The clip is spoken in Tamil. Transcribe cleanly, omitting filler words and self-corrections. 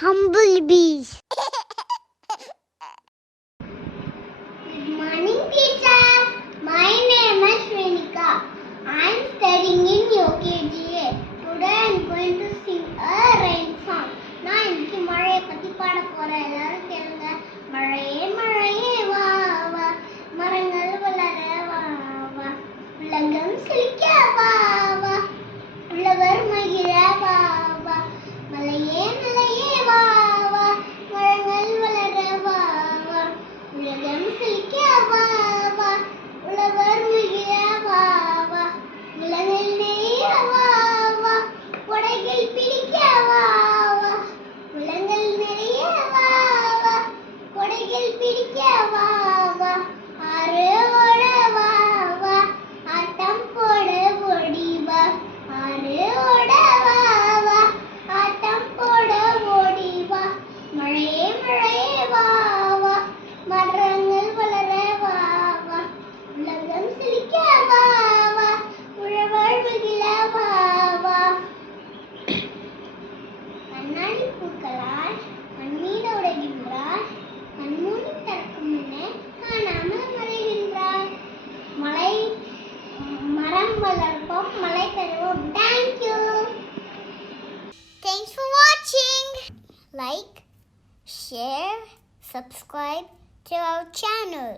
Humblebees. Good morning, teachers. My name is Shrenika. I am studying in UKGA. Today I am going to sing a rain song. நான் இன்னைக்கு மழையை பத்தி பாட போறேன். எல்லாரும் கேளுங்க. மழையே மழையே வா வா, மரங்கள் வளர வா வா, உலகம் செழிக்க வா வா, உழவர் மகிழ வா வா, மலையே மலையே வா வா, மரங்கள் வளர வா வா, உலகம் செழிக்க வா வா, உழவர் மகிழ வா வா, நிலங்கள் நிறைய வா வா, கொடைகள் பிடிக்க வா வா, உலங்கள் நிறைய வா வா, கொடைகள் பிடிக்க வா வா, ஆறு ஓட வா வா, ஆட்டம் போட ஓடி வா, ஆறு ஓட வா வா, ஆட்டம் போட ஓடி வா, மழையே மழையே வா வா, மரங்கள் வளர வா வா, உலகம் செழிக்க வா வா, உழவர் மகிழ வா வா. கண்ணாடி பூக்களால் மண்மீது உடைகின்றார், கண்மூடி திறக்கும் முன்னே காணாமல் மறைகின்றார். மலை மரம் வளர்ப்போம், மழை பெறுவோம். Thank you. Thanks for watching. Like, share, subscribe to our channel.